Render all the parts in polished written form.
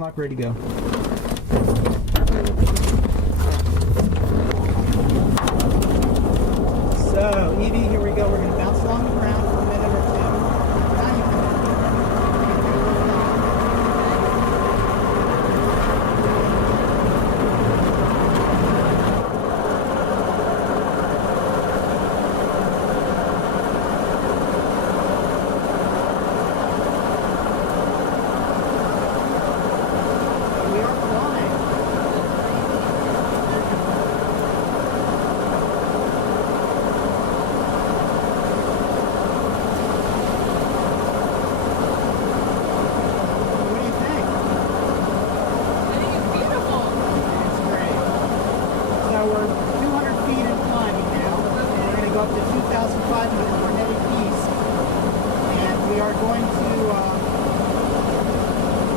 lock, ready to go. So, Evie, here we go. We're going to bounce along the ground for a minute or two. Not even a minute. We are flying. What do you think? I think it's beautiful. It's great. So we're 200 feet and climbing now. And we're going to go up to 2,500. We're heading east. And we are going to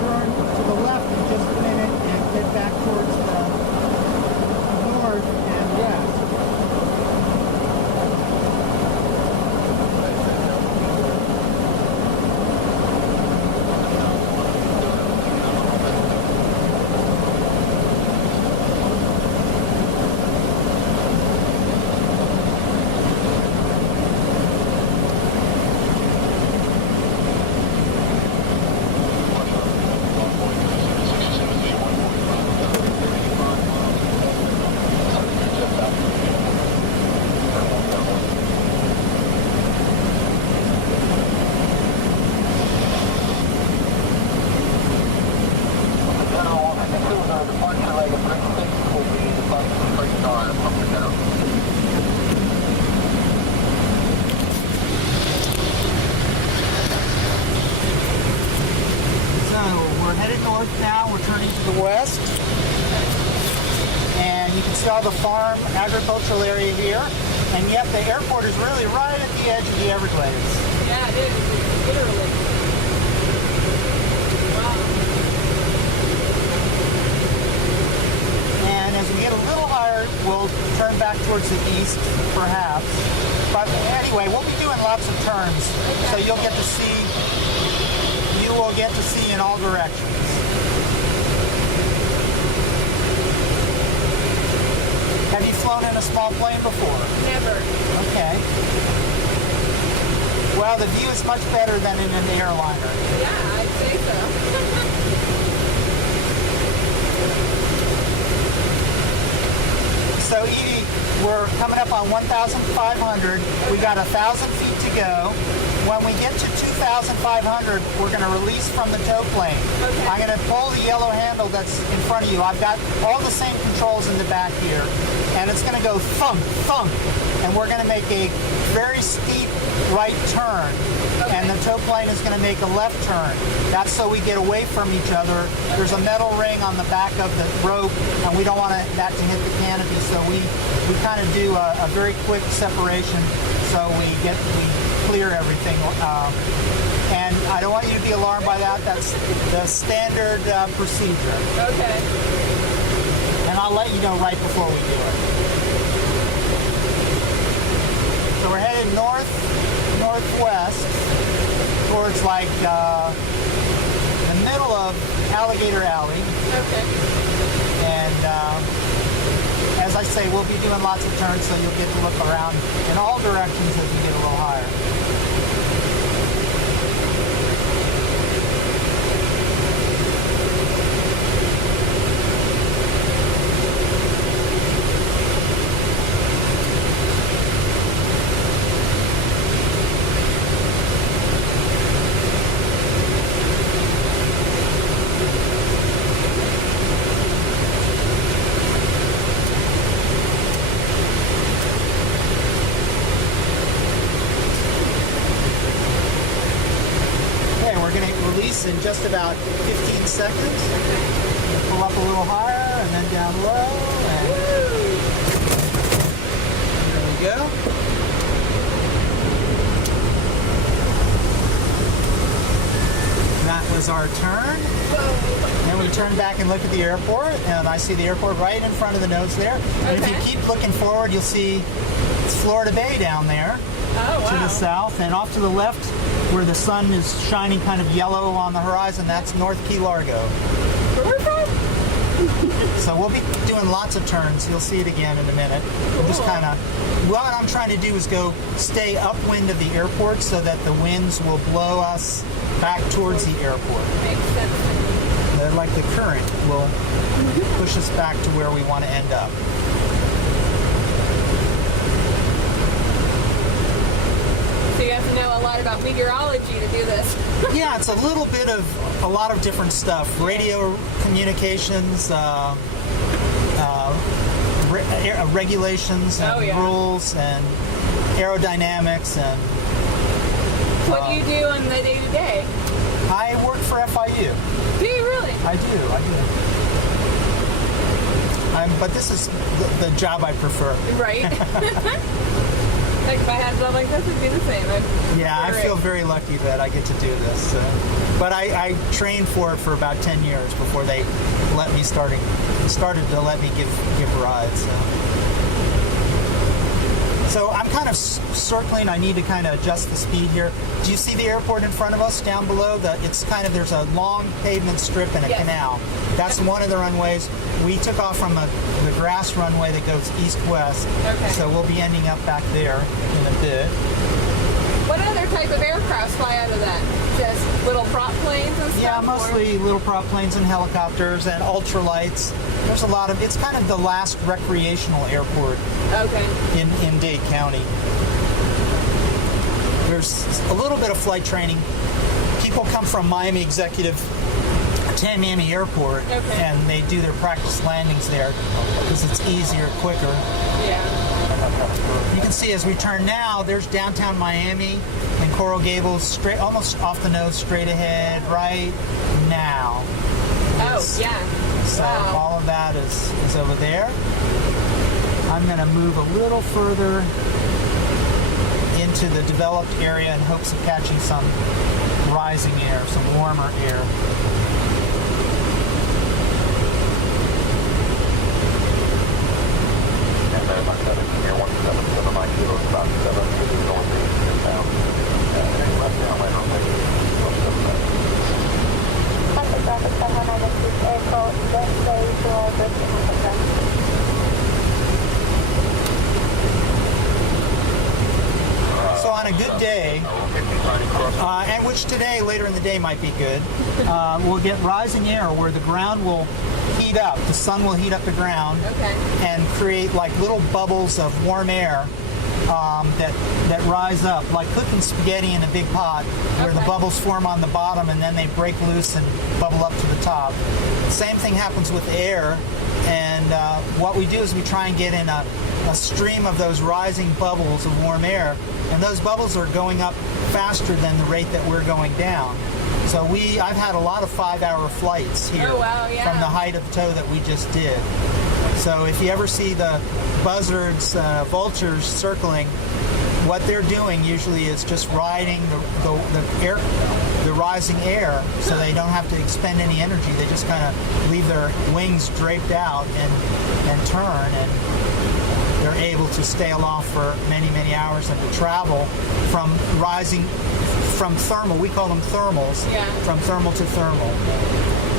turn to the left in just a minute and head back towards the north and west. So we're headed north now. We're turning to the west. And you can see all the farm agricultural area here. And yet the airport is really right at the edge of the Everglades. Yeah, it is. Literally. Wow. And as we get a little higher, we'll turn back towards the east, perhaps. But anyway, we'll be doing lots of turns. So you will get to see in all directions. Have you flown in a small plane before? Never. Okay. Well, the view is much better than in an airliner. Yeah, I'd say so. So Evie, we're coming up on 1,500. We got 1,000 feet to go. When we get to 2,500, we're going to release from the tow plane. Okay. I'm going to pull the yellow handle that's in front of you. I've got all the same controls in the back here. And it's going to go thump, thump. And we're going to make a very steep right turn. Okay. And the tow plane is going to make a left turn. That's so we get away from each other. There's a metal ring on the back of the rope, and we don't want that to hit the canopy. So we kind of do a very quick separation so we clear everything. And I don't want you to be alarmed by that. That's the standard procedure. Okay. And I'll let you know right before we do it. So we're headed northwest towards like the middle of Alligator Alley. Okay. And as I say, we'll be doing lots of turns, so you'll get to look around in all directions as you get a little higher. In just about 15 seconds. Pull up a little higher and then down low. And there we go. That was our turn. Then we turn back and look at the airport, and I see the airport right in front of the nose there. And if you keep looking forward, you'll see it's Florida Bay down there. Oh, wow. To the south, and off to the left where the sun is shining kind of yellow on the horizon, that's North Key Largo. So we'll be doing lots of turns. You'll see it again in a minute. We'll just Cool. kind of, what I'm trying to do is stay upwind of the airport so that the winds will blow us back towards the airport. Makes sense. Like the current will push us back to where we want to end up. So you have to know a lot about meteorology to do this. Yeah, it's a little bit of a lot of different stuff. Radio communications, regulations and Oh, yeah. rules and aerodynamics, and What do you do on the day-to-day? I work for FIU. Do you really? I do. But this is the job I prefer. Right. Like if I had something like this, it'd be the same. Yeah, I feel very lucky that I get to do this. But I trained for it for about 10 years before they started to let me give rides. So I'm kind of circling. I need to kind of adjust the speed here. Do you see the airport in front of us down below? There's a long pavement strip and a Yes. canal. That's one of the runways. We took off from the grass runway that goes east-west. Okay. So we'll be ending up back there in a bit. What other type of aircraft fly out of that? Just little prop planes and stuff? Yeah, or- mostly little prop planes and helicopters and ultralights. There's a lot of, it's kind of the last recreational airport Okay. in Dade County. There's a little bit of flight training. People come from Miami Miami Airport, Okay. and they do their practice landings there because it's easier, quicker. Yeah. You can see as we turn now, there's downtown Miami and Coral Gables, straight, almost off the nose, straight ahead, right now. Oh, yeah. So Wow. all of that is over there. I'm going to move a little further into the developed area in hopes of catching some rising air, some warmer air. So on a good day, and which today, later in the day, might be good, we'll get rising air where the ground will heat up. The sun will heat up the ground Okay. and create like little bubbles of warm air that rise up, like cooking spaghetti in a big pot, where the Okay. bubbles form on the bottom and then they break loose and bubble up to the top. Same thing happens with air, and what we do is we try and get in a stream of those rising bubbles of warm air, and those bubbles are going up faster than the rate that we're going down. So I've had a lot of 5-hour flights here Oh, wow, yeah. from the height of tow that we just did. So if you ever see the buzzards, vultures circling, what they're doing usually is just riding the rising air, so they don't have to expend any energy. They just kind of leave their wings draped out and turn, and they're able to stay aloft for many, many hours and to travel from thermal. We call them thermals. Yeah. From thermal to thermal.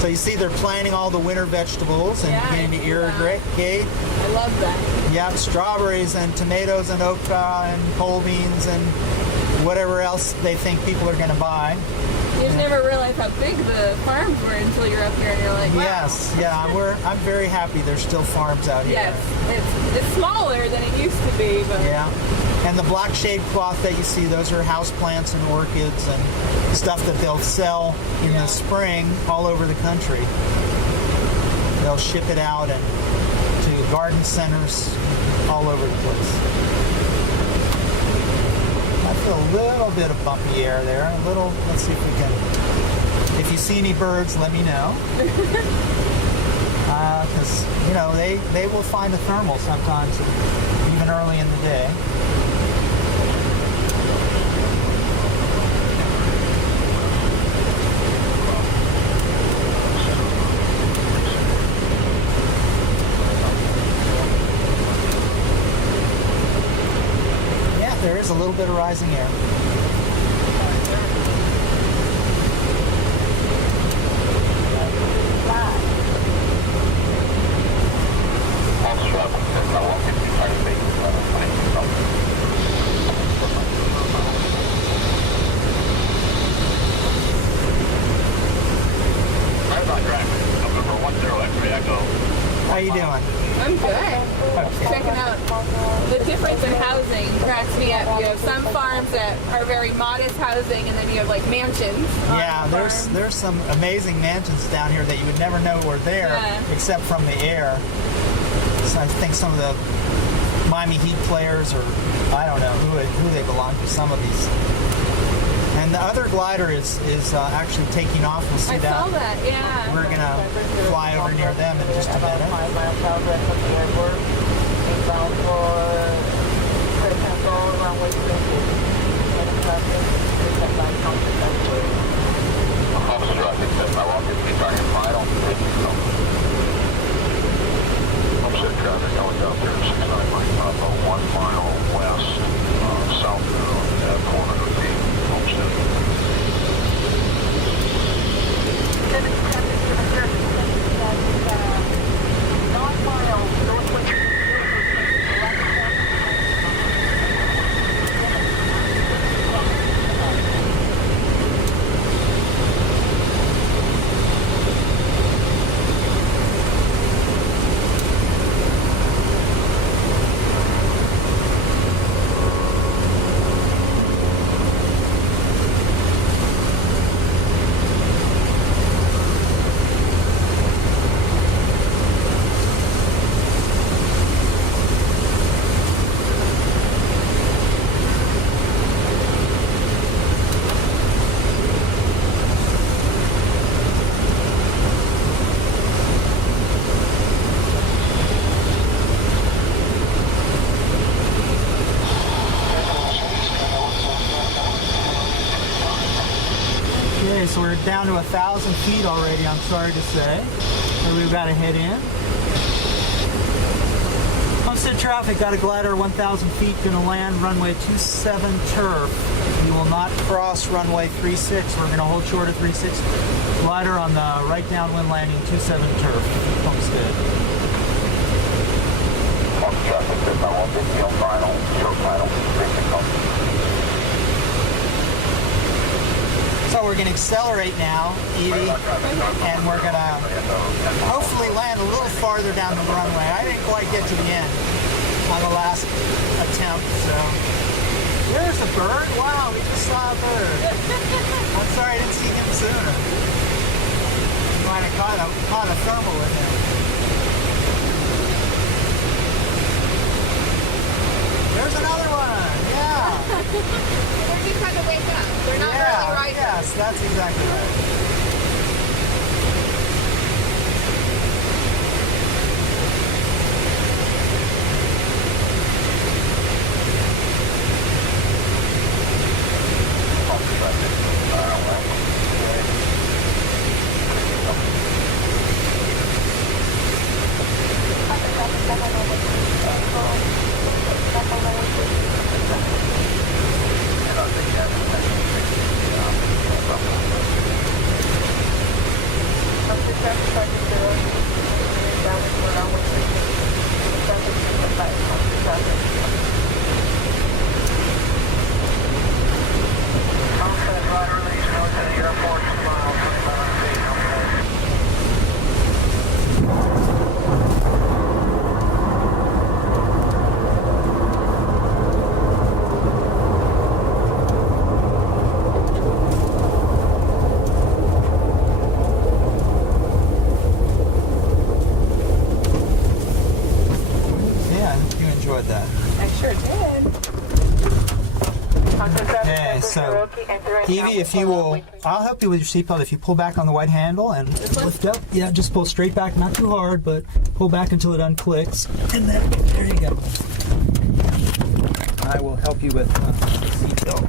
So you see they're planting all the winter vegetables and Yeah, beginning I to see that. irrigate. I love that. Yeah, strawberries and tomatoes and okra and pole beans and whatever else they think people are going to buy. You just never realize how big the farms were until you're up here and you're like, wow. Yes, yeah, I'm very happy there's still farms out here. Yes, it's smaller than it used to be, but Yeah. And the black shade cloth that you see, those are house plants and orchids and stuff that they'll sell in Yeah. the spring all over the country. They'll ship it out and to garden centers all over the place. I feel a little bit of bumpy air there. A little, let's see if we can, if you see any birds, let me know. Because, they will find a thermal sometimes, even early in the day. Yeah, there is a little bit of rising air. you doing? I'm good. Checking out the difference in housing cracks me up. You have some farms that are very modest housing, and then you have like mansions. Yeah, there's some amazing mansions down here that you would never know were there except from the air. So I think some of the Miami Heat players, or I don't know who they belong to, some of these. And the other glider is actually taking off. We'll see I saw that, yeah. We're going to fly over near them in just a minute. Homestead traffic going down there, 69 Mike Papa, 1 mile west, south of 400 feet, Homestead. So we're down to 1,000 feet already, I'm sorry to say. So we've got to head in. Homestead traffic, got a glider 1,000 feet, going to land runway 27 turf. You will not cross runway 36. We're going to hold short of 36. Glider on the right downwind landing 27 turf, Homestead. Homestead traffic, I want the final, short final, So we're going to accelerate now, Evie, and we're going to hopefully land a little farther down the runway. I didn't quite get to the end on the last attempt, so. There's a bird. Wow, we just saw a bird. I'm sorry I didn't see him sooner. Might have caught a thermal with him. There's another one. Yeah. They're just trying to wake up. They're not really right. Yes, that's exactly right. Okay, so Evie, if you will, I'll help you with your seatbelt. If you pull back on the white handle and lift up, yeah, just pull straight back, not too hard, but pull back until it unclicks, and then there you go. I will help you with the seatbelt.